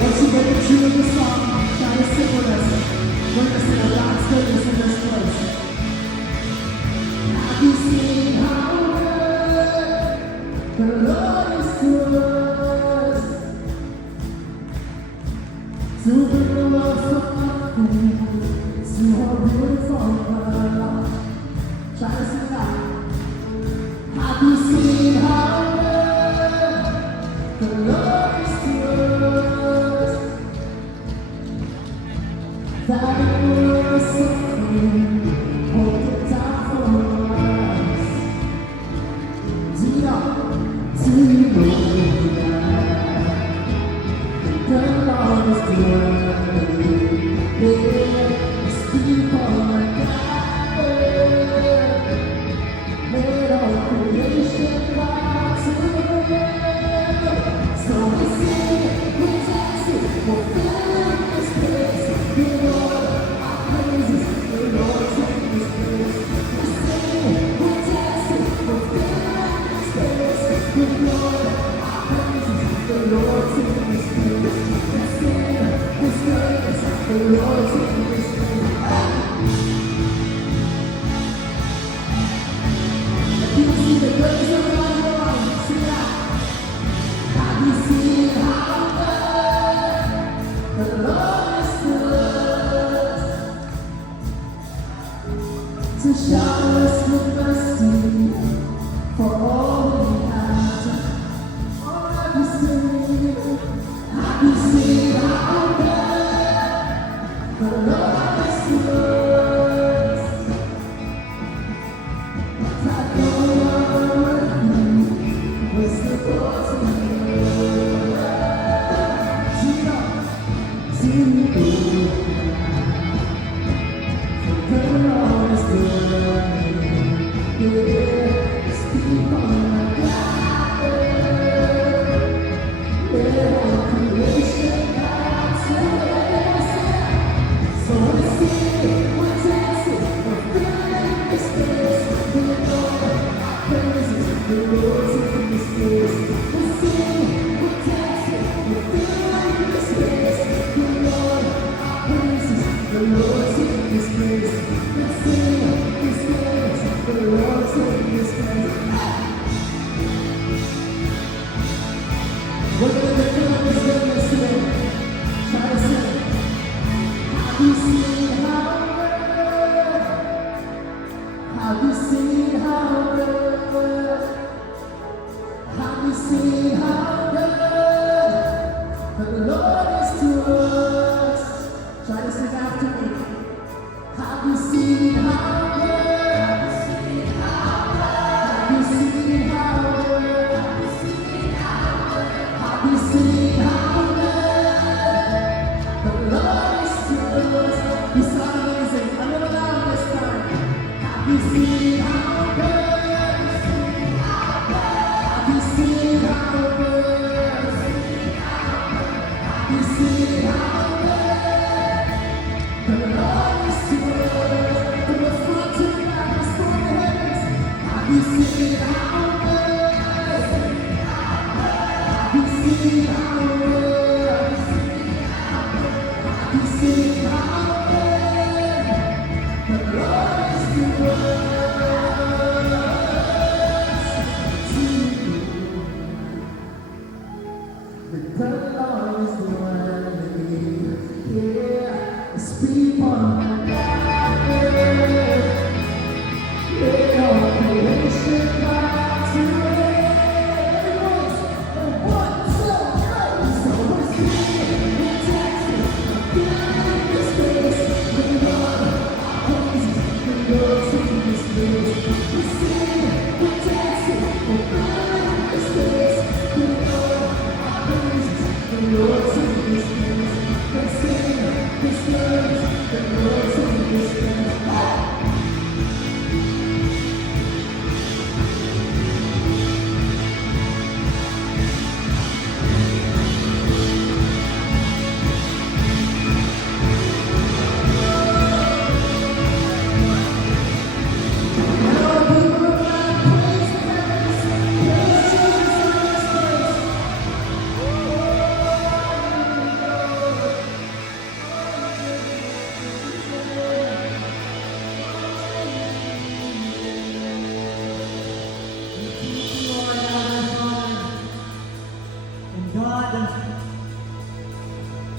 Once you get the tune of the song, try to sing with us. We're gonna sing of God's goodness in this place. Have you seen how good the Lord is to us? To bring the love from nothing to our beautiful love. Try to sing it out. Have you seen how good the Lord is to us? That it was something, hold it down for us. Do you know that the Lord is good? Yeah, it's people like that. Let all creation bow to Him. So we sing, we dance, we'll fill this place. The Lord, our praises, the Lord take this place. We sing, we dance, we'll fill this place. The Lord, our praises, the Lord take this place. Let's sing this place, the Lord take this place. You see the grace of God, sing it out. Have you seen how good the Lord is to us? To shower us with mercy for all we have done. Oh, have you seen how good the Lord is to us? That no one was the cause of the Lord is good. Yeah, speak on the God. Let all creation bow to Him. So we sing, we dance, we're filling this place. The Lord, our praises, the Lord take this place. We sing, we dance, we're filling this place. The Lord, our praises, the Lord take this place. Let's sing this place, the Lord take this place. We're gonna get to this goodness today. Try to sing. Have you seen how good? Have you seen how good? Have you seen how good the Lord is to us? Try to sing after me. Have you seen how good? Have you seen how good? Have you seen how good? Have you seen how good the Lord is to us? You sound amazing. A little louder this time. Have you seen how good? Have you seen how good? Have you seen how good the Lord is to us? From the front to the back, from the heavens. Have you seen how good? Have you seen how good? Have you seen how good the Lord is to us? The Lord is worthy, yeah. His people are gathered. Let all creation bow to Him. And one, two, three. So we're singing, we're dancing, we're filling this place. The Lord, our praises, the Lord take this place. We're singing, we're dancing, we're filling this place. The Lord, our praises, the Lord take this place. Let's sing this place, the Lord take this place.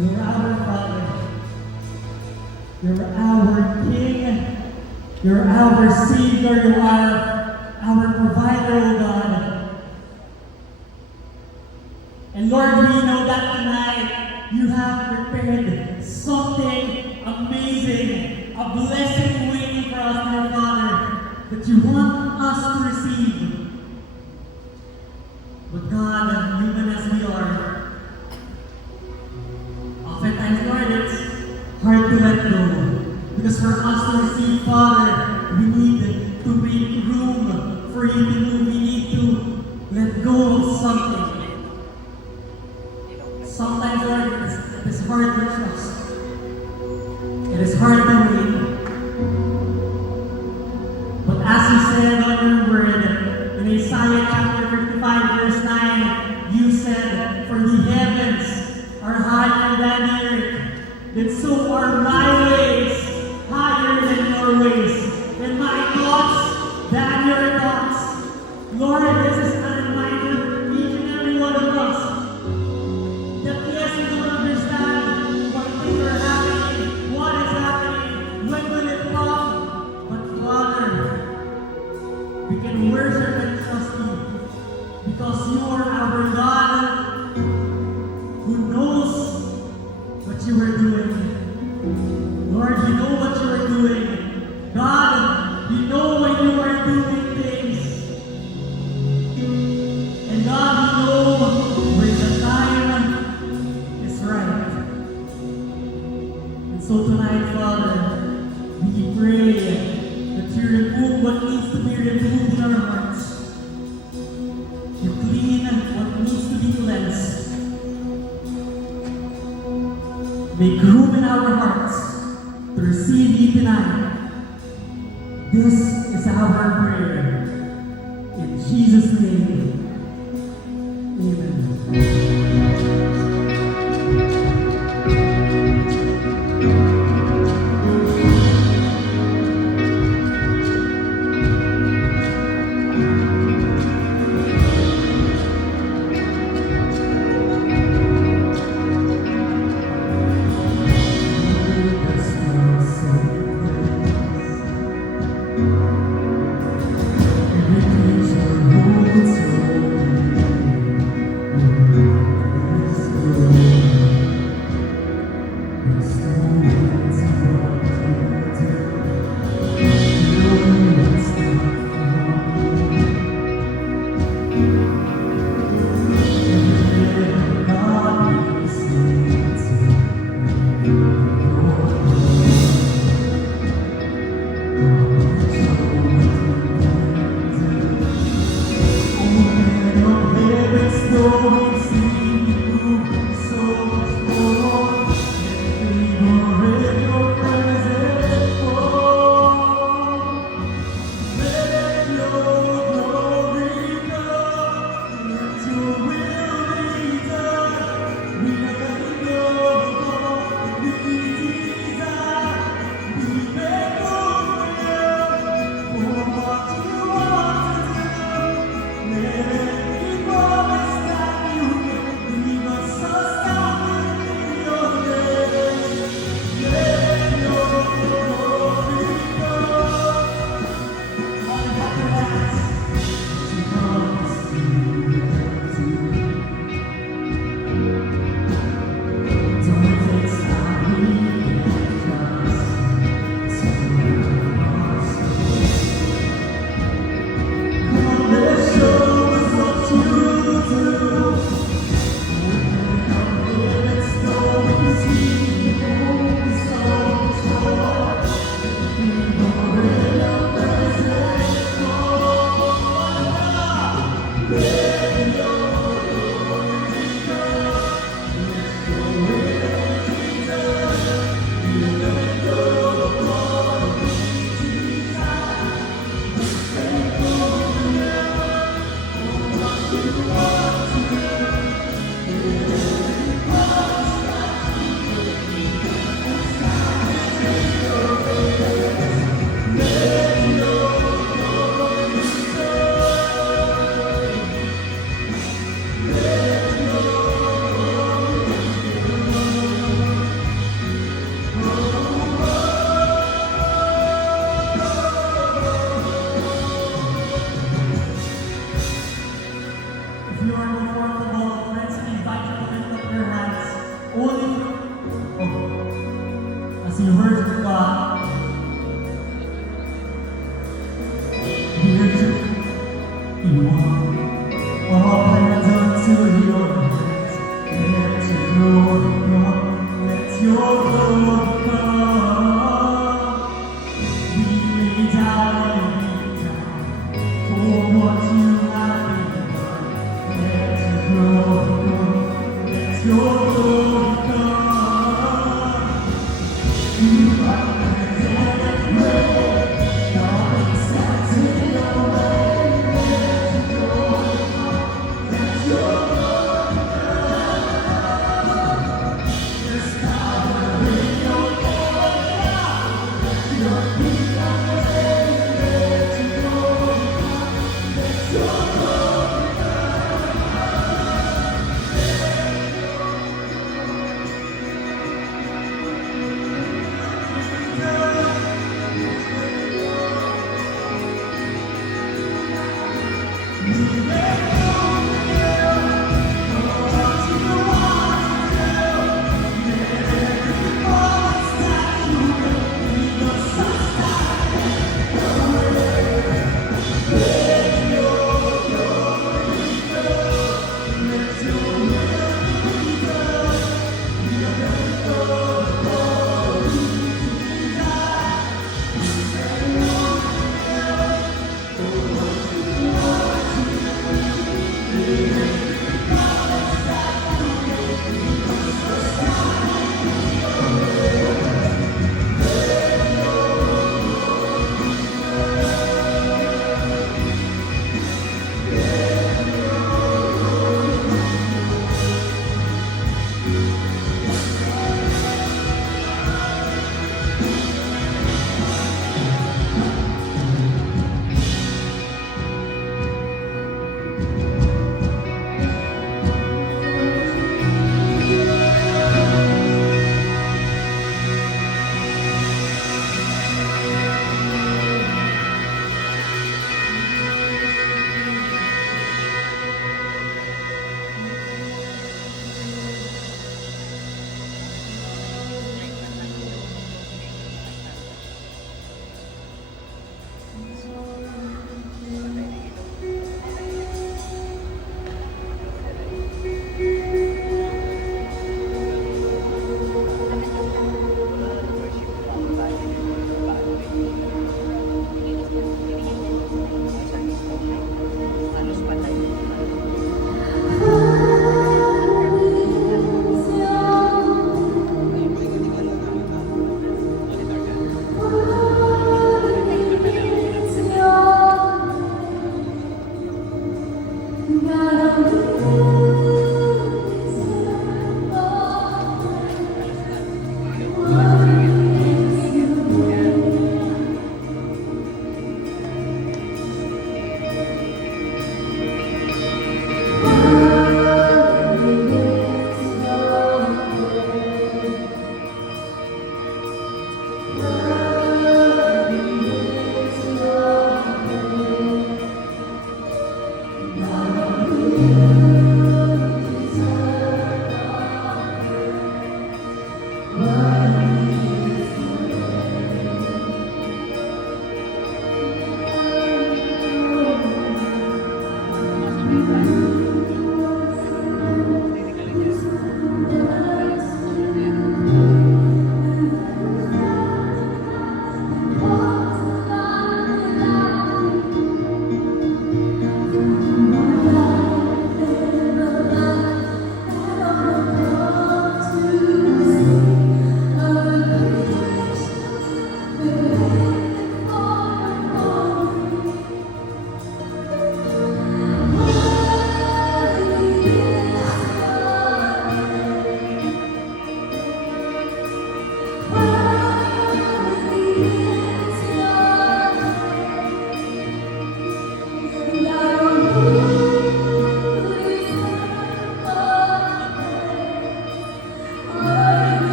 You're our Father. You're our King. You're our Savior. You are our provider, O God. And Lord, we know that tonight you have prepared something amazing, a blessing waiting for us, dear Father, that you want us to receive. But God, human as we are, oftentimes, Lord, it's hard to let go. Because for us to receive, Father, we need to make room for you to move. We need to let go of something. Sometimes, Lord, it is hard to trust. It is hard to wait. But as you said on your word, in Isaiah chapter 55, verse 9, you said, for the heavens are higher than the earth, and so are my ways higher than your ways, and my thoughts than your thoughts. Lord, this is a reminder for each and every one of us that yes, we don't understand what things are happening, what is happening, when will it come, but Father, we can worship and trust you because you are our God who knows what you are doing. Lord, you know what you are doing. God, you know when you are doing things. And God, you know when the time is right. And so tonight, Father, we pray that you remove what needs to be removed in our hearts. You clean what needs to be cleansed. Make room in our hearts to receive you tonight. This is our prayer. In Jesus' name, amen. Everything's your holy soul.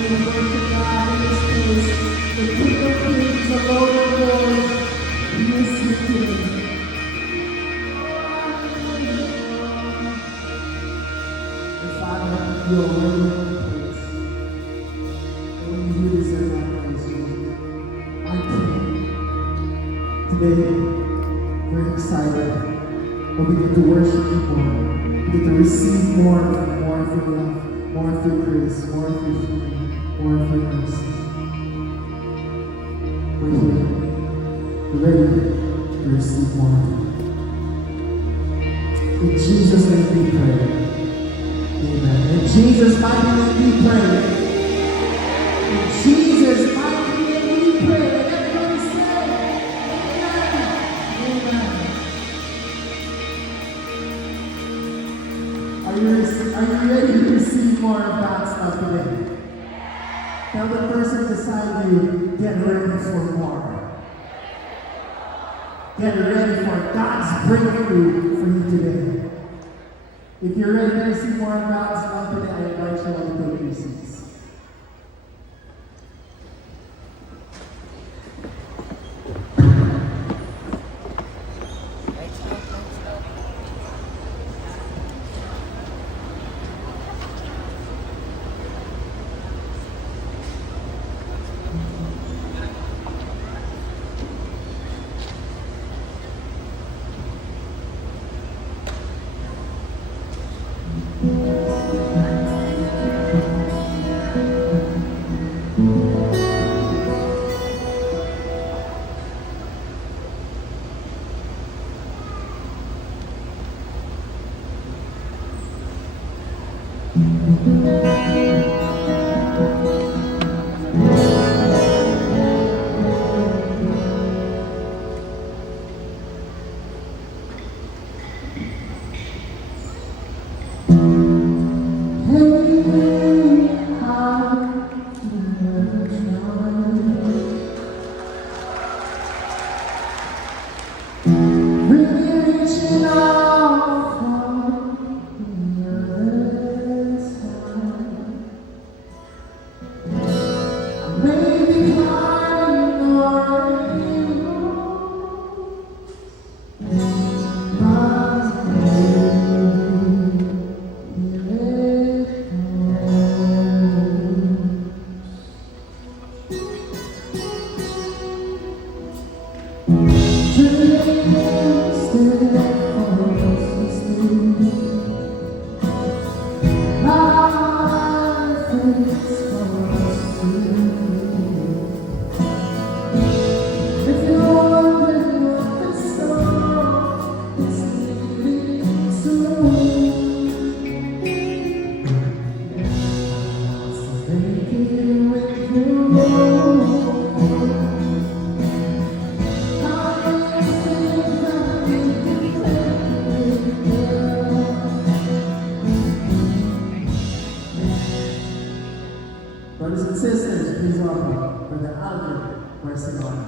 We worship God in this place. The King of Kings, the Lord of Lords. He is your King. And Father, you are worthy of the praise. Only you deserve our praise, Lord. Our King. Today, we're excited. But we get to worship you more. We get to receive more of your love, more of your grace, more of your healing, more of your mercy. We're here. We're ready to receive more of you. In Jesus' name we pray. Amen. In Jesus' mighty name we pray. In Jesus' mighty name we pray. And everybody say, Amen. Amen. Are you ready to receive more of God's love today? Tell the person beside you, get ready for more. Get ready for God's breakthrough for you today. If you're ready to receive more of God's love today, I invite you all to take your seats. Brothers and sisters, please welcome Brother Alvin Barcelona.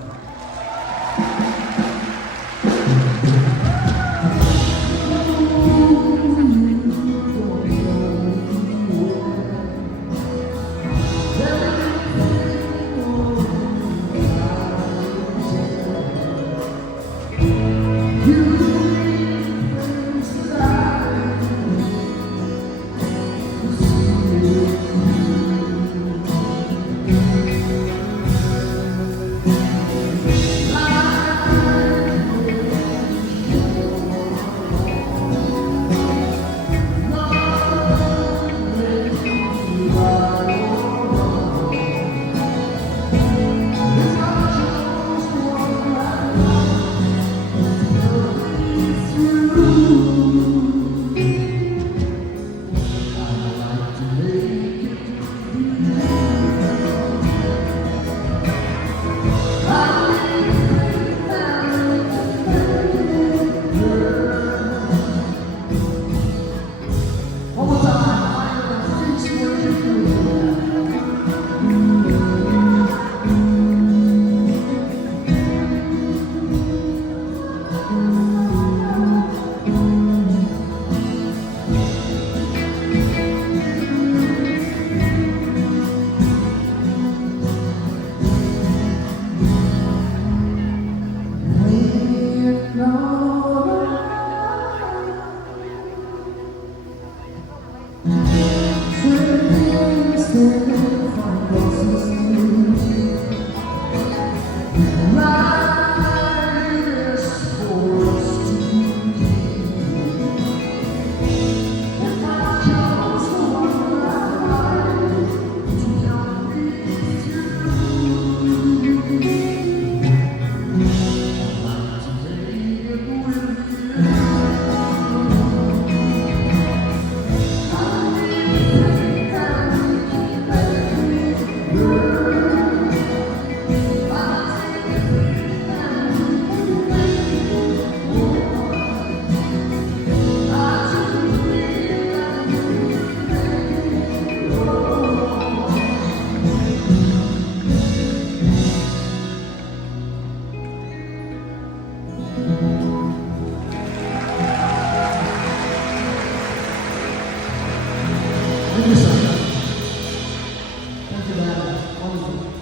to that wonderful.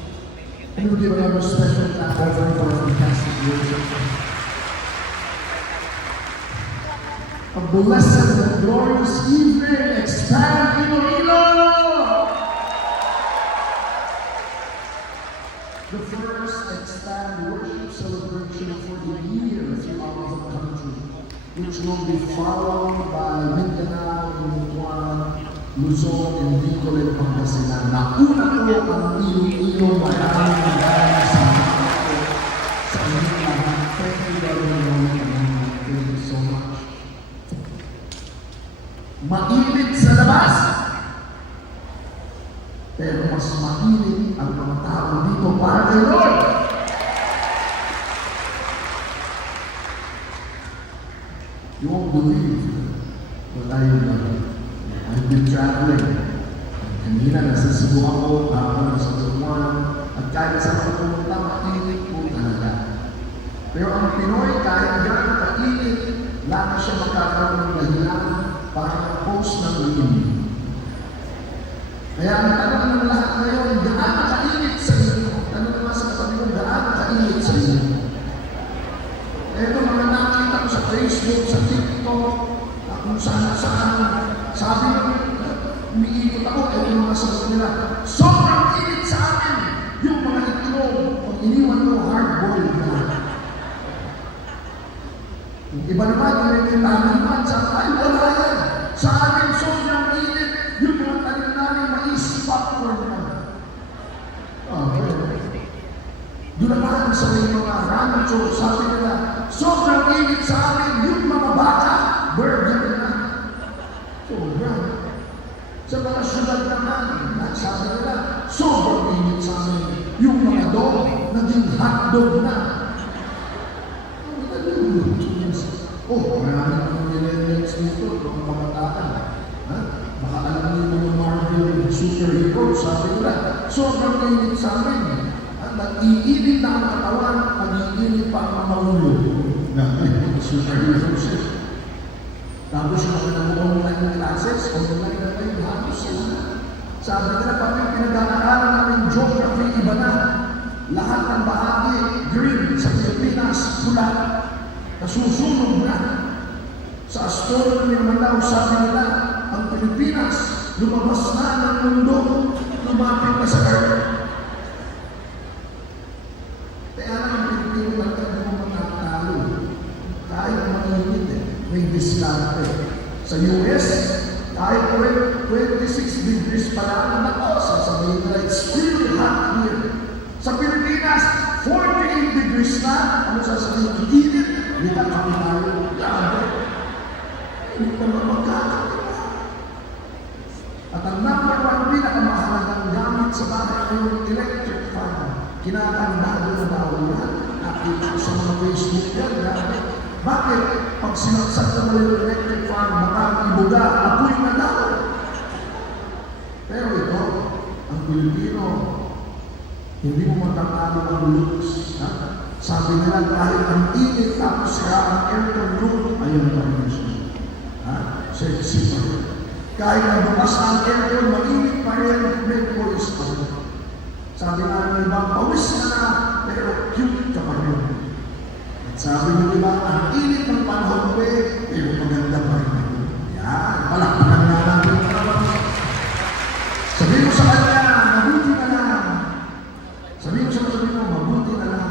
And we'll give another special clap offering for our fantastic worship. A blessed and glorious evening, Expand Iloilo! The first Expand worship celebration for the year throughout the country, which will be followed by Mindanao, Butuan, Luzon, and Bicol and Pangasinan. Nauna ko ang Iloilo, maraming salamat po sa inyong lahat. Thank you very much. Thank you so much. Mainit sa labas, pero mas mainit ang mga tao dito para kay Lord. You won't believe what I've been traveling. Kanina nasa Cebu ako, ako nasa Butuan, at kahit sa mga pumunta, mainit po talaga. Pero ang Pinoy, kahit gano'n kainit, lalo siya magkakaroon ng dahilan para mag-post ng init. Kaya ang tanong ng lahat ngayon, gaano kainit sa inyo? Tanong naman sa katabi ko, gaano kainit sa inyo? Ito mga nakita ko sa Facebook, sa TikTok, kung saan. Sabi ng umiikot ako, ito mga sagot nila, sobrang init sa akin! Yung mga itlog, pag iniwan mo, hard-boiled na. Yung iba naman, yung naman, sa ay, wala yan. Sa amin, sobrang init, yung mga tanim namin, mais, popcorn na. Doon naman sa may mga rancho, sabi nila, sobrang init sa amin, yung mga baka, burger na. Sobrang. Sa mga syudad naman, sabi nila, sobrang init sa amin, yung mga dog, naging hotdog na. Oh, marami naman millennials dito, mga kabataan. Baka alam niyo yung Marvel superhero, sabi nila, sobrang init sa amin. Nag-iinit na ang katawan, nag-iinit pa ang mga ulo. Superhero siya. Tapos yung mga online classes, online na kayo, halos sila. Sabi nila, pati pinag-aaralan namin geography, iba na. Lahat ng bahagi, green, sa Pilipinas, pula. Nasusunog na. Sa astronomy naman daw, sabi nila, ang Pilipinas, lumabas na ng mundo, lumapit na sa Earth. Kaya lang ang Pilipino lang tayo mga talo. Kahit mainit may diskarte. Sa US, kahit 26 degrees pa lang, nako, sasabihin nila, it's really hot here. Sa Pilipinas, 48 degrees na, ano sasabihin, init, hindi ka kami tayo. Grabe. Hindi ka magkakakita. At ang number one pinakamahalagang gamit sa bahay ay yung electric fan. Kinakandado na daw yan. Nakita ko sa mga Facebook yan. Grabe. Bakit? Pag sinaksak na yung electric fan, baka ibuga, apoy na daw. Pero ito, ang Pilipino, hindi mo matatalo ang looks. Sabi nila, kahit ang init tapos sira ang aircon room, ayun pa rin siya. Sexy pa rin. Kahit na bukas ang aircon, mainit pa rin, may voice pa rin. Sabi nga ng iba, pawis ka na, pero cute ka pa rin. At sabi ng iba, ang init ng panahon ko pero maganda pa rin. Yan, palakpakan nga natin. Sabi mo sa kanya, mabuti na lang. Sabi mo sa kanya, mabuti na lang.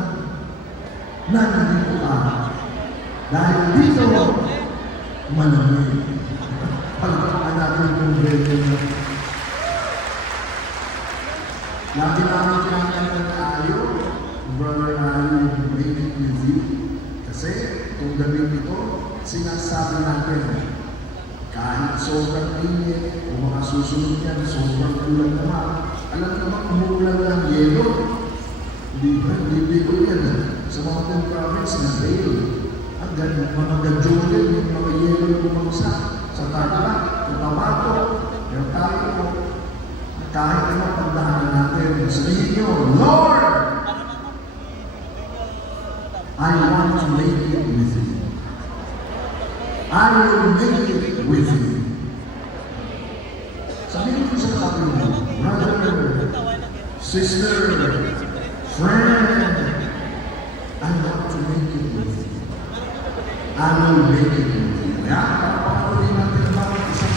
Nandito ka. Dahil dito, malamig. Palakpakan natin yung breath na. Lagi namin kinakanta na Ayo, Brother Ayo, make it with you. Kasi, kung gabi ito, sinasabi natin, kahit sobrang init, o mga susunod yan, sobrang ulan naman. Alam mo ba, umuulan ng yelo? Hindi ko yan. Sa mountain province, na rail. Ang ganyan, mga gadjolin, yung mga yelo yung bumagsak sa Tarlac, sa Tabaco, pero tayo po, kahit ano pagdahanan natin, sabihin nyo, Lord, I want to make it with you. I will make it with you. Sabihin ko sa kapatid mo, brother, Sister, friend, I want to make it with you. I will make it with you. Papatuloy natin ang bawat isa.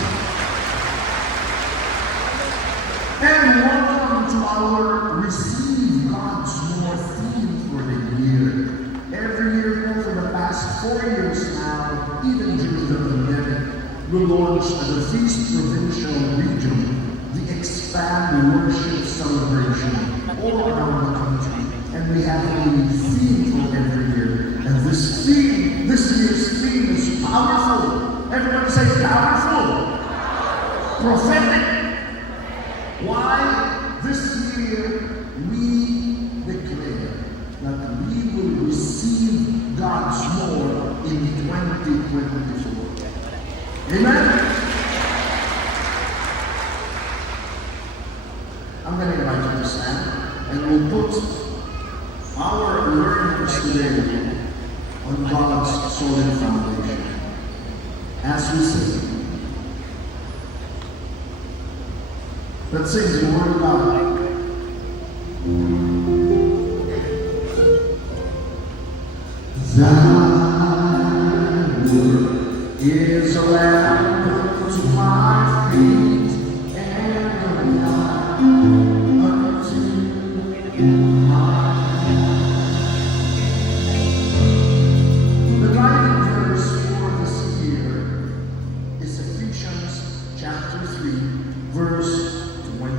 And welcome to our Receive God's More theme for the year. Every year for the past 4 years now, even during the pandemic, we launched the Feast Provincial Region, the Expand Worship Celebration all around the country. And we have a theme for every year. And this year's theme is powerful. Everyone say powerful. Prophetic. Why? This year we declare that we will receive God's more in 2024. Amen? I'm going to invite you to stand and we'll put our learnings today on God's solid foundation. As we sing, let's sing the word of God. Thy word is a lamp to my feet and a light unto my path. The guiding verse for this year is Ephesians chapter 3, verse 20.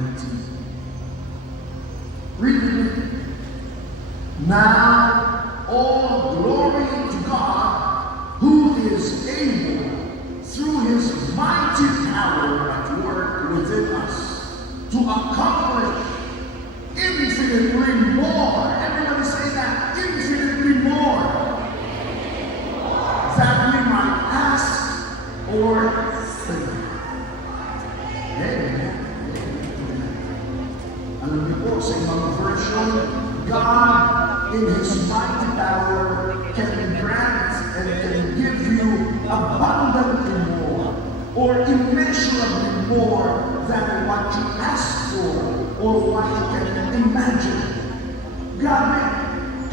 Read it. Now, all glory to God, who is able, through his mighty power at work within us, to accomplish infinitely more. Everybody say that. Infinitely more. That we might ask or think. Amen. Alam niyo po, sa ibang version, God in his mighty power can grant and can give you abundantly more or immeasurably more than what you ask for or what you can imagine. Grabe,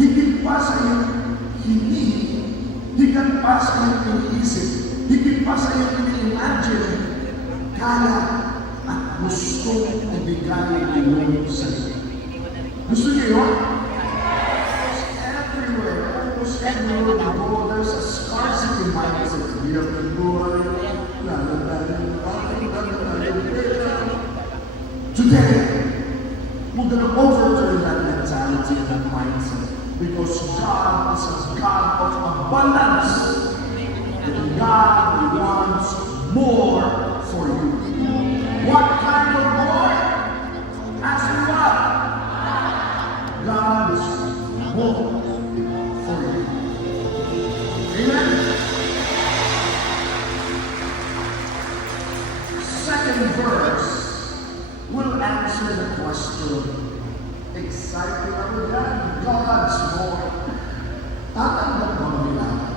higit pa sa iyong hinihingi, higit pa sa iyong iniisip, higit pa sa iyong ini-imagine, kaya at gusto ibigay mo sa iyo. Gusto niyo yun? Everywhere, almost everywhere we go, there's a scarcity mindset. We have to go, today, we're going to overturn that mentality and that mindset because God is a God of abundance. And God wants more for you. What kind of more? Ask me what? God's more for you. Amen? Second verse will answer the question. Excited ako yan. God's more. Tatanggap mo ang bilangan.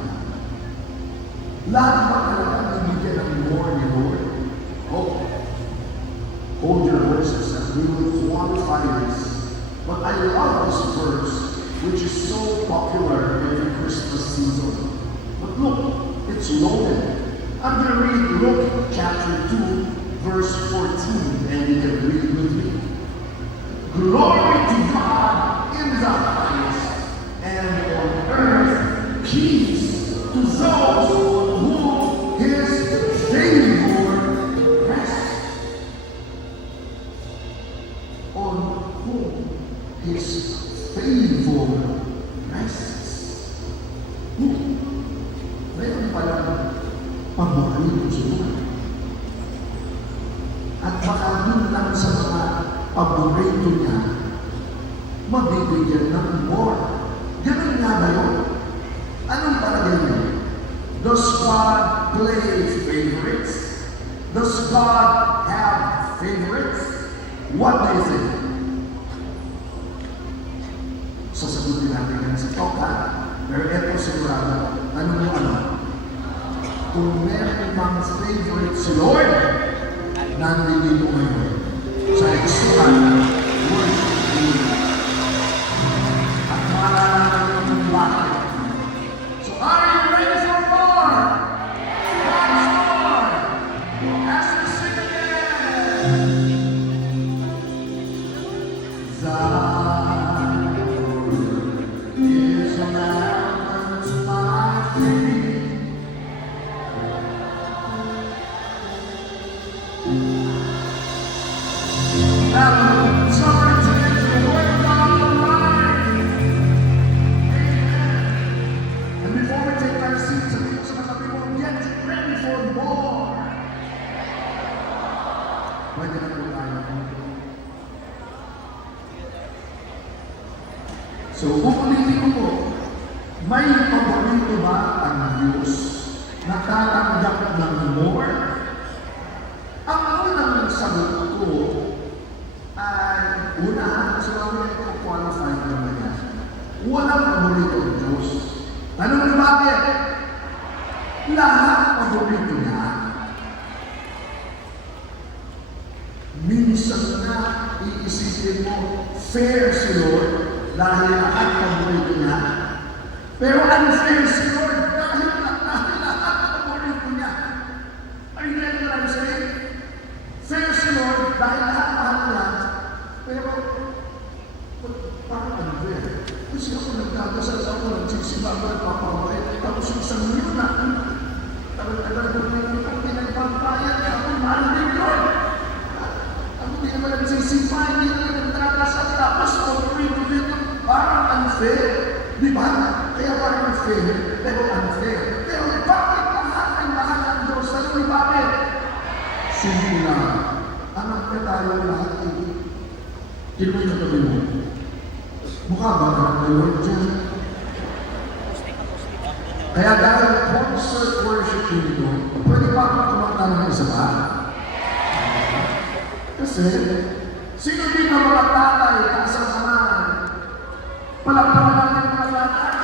Lahat ba talagang nabigyan ng more ni Lord? Oh, hold your horses and we will qualify this. But I love this verse, which is so popular every Christmas season. But look, it's loaded. I'm going to read Luke chapter 2, verse 14, and you can read with me. Glory to God in the highest, and on earth peace to those whom his favor rests. On whom his favor rests. Meron palang paborito sa Lord. At baka dun lang sa mga paborito niya, mabibigyan ng more. Ganun nga ba yun? Anong palagay niyo? Does God play favorites? Does God have favorites? What do you think? Sasagutin natin yan sa talk, ha? Pero eto sigurado, ano mo ano? Kung meron mang favorite si Lord, nandito ngayon sa Expand Worship God is a lamp to my feet. Now, sorry to get the word of God alive. Amen. And before we take our seats, and people sa katabi mo, get ready for more. Pwede na po tayo. So, uulitin ko po, may paborito ba ang Diyos na tatanggap ng more? Ang unang sagot ko ay, una, so ako ito qualified naman yan. Walang paborito ang Diyos. Tanong niyo bakit? Lahat paborito niya. Minsan na iisipin mo, fair si Lord dahil lahat paborito niya. Pero unfair si Lord dahil lahat paborito niya. Are you getting what I'm saying? Fair si Lord dahil lahat mahal niya. Pero, parang unfair. Kasi ako nagdadasal ako, nagsisimbaga, nagpapaway. Tapos yung isang milyon na, tagal-tagal ko na yung pinagpampayan. Ako, mahal din Lord. Ako hindi naman nagsisimba, hindi naman nagdadasal. Tapos, paborito dito, parang unfair. Di ba? Kaya parang unfair, pero unfair. Pero bakit lahat ay mahal ng Diyos? Alam niyo bakit? Simple lang. Anak na tayo lahat ito. Kinuwi na kami mo. Mukha ba na Lord dyan? Kaya dahil concert worship dito, pwede ba akong kumanta ng isa pa? Kasi, sino din ang mga tatay kasama? Palakpakan natin ang mga tatay.